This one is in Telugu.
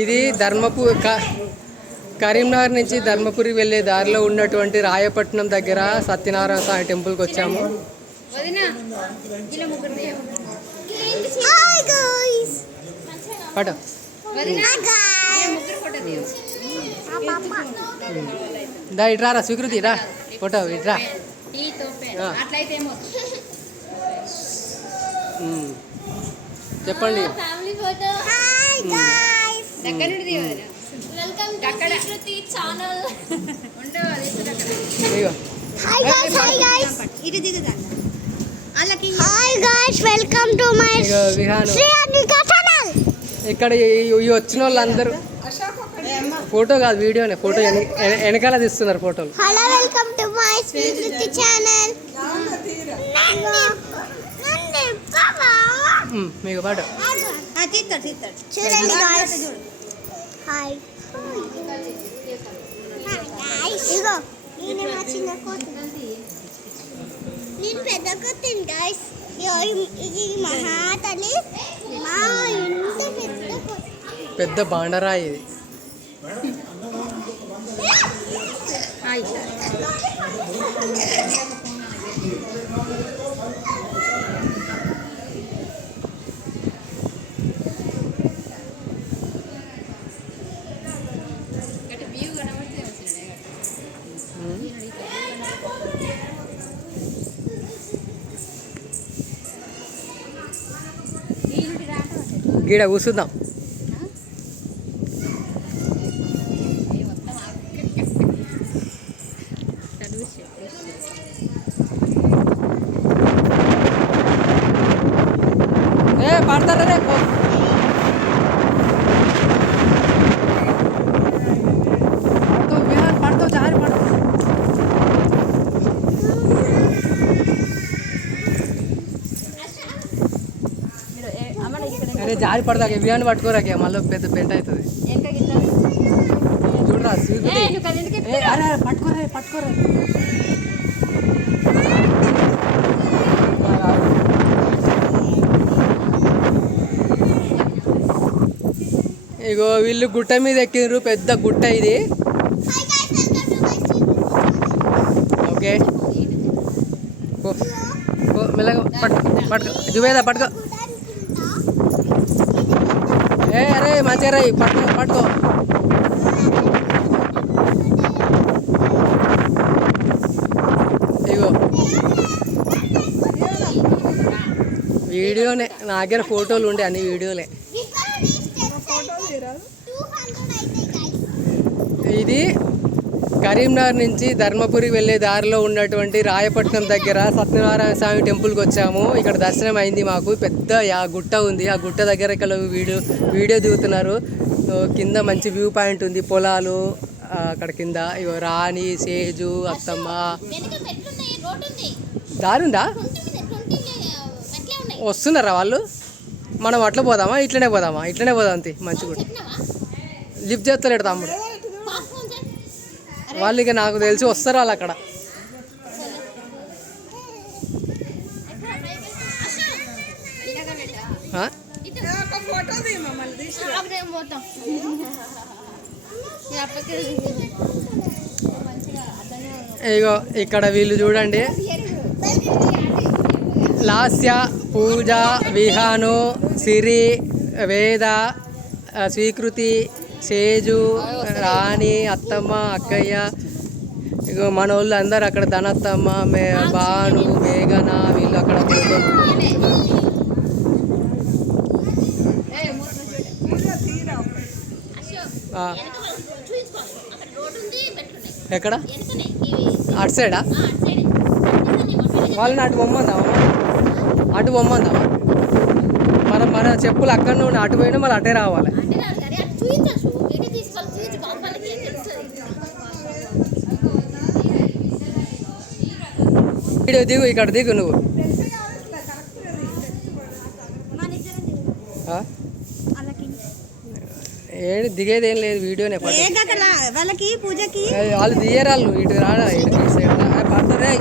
ఇది కరీంనగర్ నుంచి ధర్మపురి వెళ్ళే దారిలో ఉన్నటువంటి రాయపట్నం దగ్గర సత్యనారాయణ స్వామి టెంపుల్కి వచ్చాము. పట దా ఇట్రా స్వీకృతి రా ఫోటో ఇట్రా. చెప్పండి. ఇక్కడ వచ్చిన వాళ్ళందరూ ఫోటో కాదు వీడియోనే, ఫోటో వెనకాల తీస్తున్నారు ఫోటోలు. మీకు పాట పెద్ద బాండరాయి ఇది. గీడ కూర్చుందాం. పడతారా రేపు పడతావు జారి పడతావు. అరే జారి పడతాక బియ్యాన్ని పట్టుకోరాక మళ్ళీ పెద్ద పెంట అవుతుంది. చూడరా అరే పట్టుకోరా. ఇగో వీళ్ళు గుట్ట మీద ఎక్కిండ్రు, పెద్ద గుట్ట ఇది. ఓకే మెల్లగా పట్టుకో జుబేదా పట్టుకో. అరే మంచిగా రాయి పట్టుకో. ఇగో వీడియోనే, నా దగ్గర ఫోటోలు ఉండే అన్ని వీడియోలే. ఇది కరీంనగర్ నుంచి ధర్మపురి వెళ్ళే దారిలో ఉన్నటువంటి రాయపట్నం దగ్గర సత్యనారాయణ స్వామి టెంపుల్కి వచ్చాము. ఇక్కడ దర్శనం అయింది మాకు. పెద్ద గుట్ట ఉంది, ఆ గుట్ట దగ్గర ఇక్కడ వీడియో దిగుతున్నారు. కింద మంచి వ్యూ పాయింట్ ఉంది, పొలాలు అక్కడ కింద. ఇగో రాణి, సేజు, అత్తమ్మ. దారుందా? వస్తున్నారా వాళ్ళు? మనం అట్లా పోదామా ఇట్లనే పోదామా? ఇట్లనే పోదాం అంతే మంచిగా. లిఫ్ట్ చేస్తలేడు తమ్ముడు. వాళ్ళు ఇక నాకు తెలిసి వస్తారు వాళ్ళు అక్కడ. ఇగో ఇక్కడ వీళ్ళు చూడండి, లాస్య, పూజ, విహాను, సిరి, వేద, స్వీకృతి, సేజు, రాణి, అత్తమ్మ, అక్కయ్య. ఇగో మన వాళ్ళు అందరు అక్కడ, ధనత్తమ్మ, భాను, మేఘన, వీళ్ళు అక్కడ. ఎక్కడ? అటు సైడా? వాళ్ళని అటు బొమ్మందామా? అటు బొమ్మందామా? మన చెప్పులు అక్కడ నుండి అటు పోయినా మళ్ళీ అటే రావాలి. వీడియో దిగు, ఇక్కడ దిగు నువ్వు. ఏడు దిగేది ఏం లేదు, వీడియోనే. వాళ్ళు దిగరాళ్ళు ఇటు రాడా పడతారే.